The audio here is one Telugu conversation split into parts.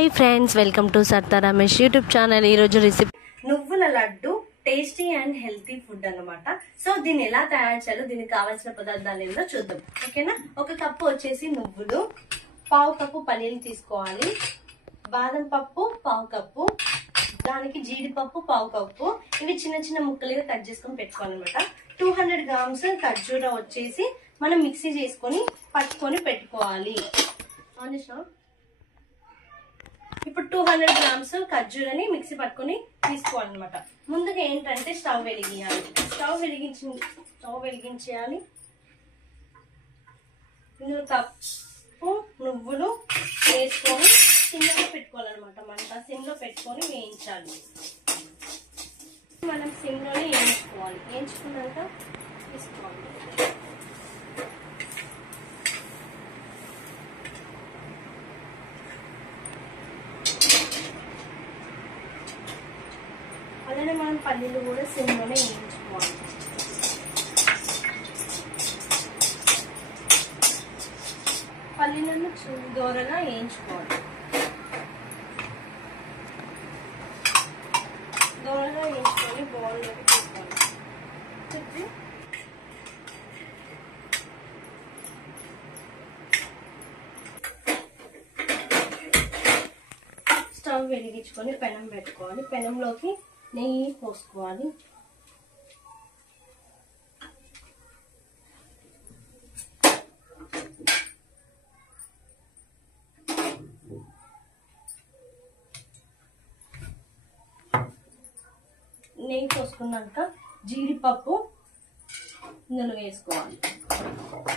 हाई फ्रेंड्स वेलकम टू सरता रमेश यूट्यूब चैनल रेसिपी నువ్వుల laddu tasty and healthy food అన్నమాట। సో దీన్ని ఎలా తయారు చేయాలో దీనికి కావాల్సిన పదార్థాలు ఏంటో చూద్దాం, ఓకేనా। ఒక కప్పు వచ్చేసి నువ్వులు, పావు కప్పు పల్లీలు తీసుకోవాలి, బాదం పప్పు పావు కప్పు, దానికి జీడిపప్పు పావు కప్పు, ఇవి చిన్న చిన్న ముక్కలుగా కట్ చేసుకొని పెట్టుకోవాలన్నమాట। 200 గ్రామ్స్ ఖర్జూరా వచ్చేసి మనం మిక్సీ చేసుకొని పట్టుకొని పెట్టుకోవాలి। ఇప్పుడు 200 గ్రామ్స్ ఖర్జూరాని మిక్సీ పట్టుకొని తీసుకోవాలన్నమాట। ముందుగా ఏంటంటే స్టవ్ వెలిగించాలి, స్టవ్ వెలిగించేయాలి। ఇందులో కప్పు నువ్వులు వేసుకొని సిమ్లో పెట్టుకోవాలన్నమాట। మంట సిమ్లో పెట్టుకొని వేయించాలి। మనం సిమ్లోనే వేయించుకోవాలి, వేయించుకున్నాక తీసుకోవాలి। అలానే మనం పల్లీలు కూడా సిమ్లోనే వేయించుకోవాలి। పల్లీలను దూరగా వేయించుకోవాలి, దూరగా వేయించుకొని బౌల్లోకి తీసుకోవాలి। స్టవ్ వెలిగించుకొని పెనం పెట్టుకోవాలి, పెనంలోకి నెయ్యి పోసుకోవాలి। నెయ్యి పోసుకున్నాక జీడిపప్పు ఇందులో వేసుకోవాలి,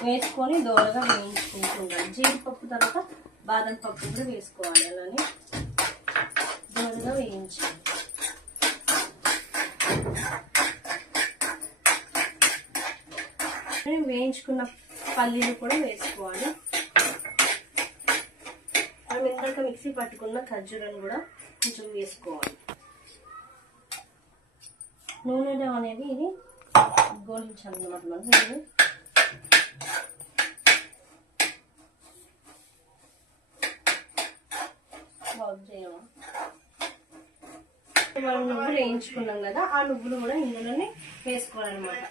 వేసుకొని దోరగా వేయించుకుంటుండాలి। జీడిపప్పు తర్వాత బాదం పప్పు కూడా వేసుకోవాలి, అలానే దోరగా వేయించాలి। వేయించుకున్న పల్లీలు కూడా వేసుకోవాలి। మనం ఇందాక మిక్సీ పట్టుకున్న ఖర్జూరాన్ని కూడా కొంచెం వేసుకోవాలి। నూనెలో అనేది ఇది గోలించాలన్నమాట। మనం మనం నువ్వులు వేయించుకున్నాం కదా, ఆ నువ్వులు కూడా ఇందులోనే వేసుకోవాలన్నమాట।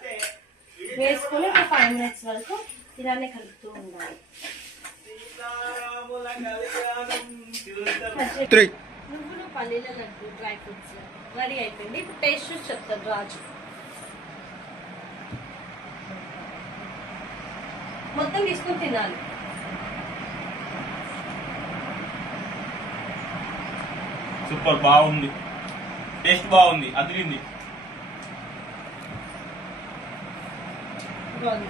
వేసుకొని ఒక 5 మినిట్స్ వరకు ఇలానే కలుపుతూ ఉండాలి। నువ్వులు పల్లీల లడ్డు డ్రై ఫ్రూట్స్ రెడీ అయిపోయింది। ఇప్పుడు టేస్ట్ చూసి చెప్తారు రాజు। మొత్తం తీసుకొని తినాలి। సూపర్, బాగుంది, టేస్ట్ బాగుంది, అదిరింది। బాగుంది।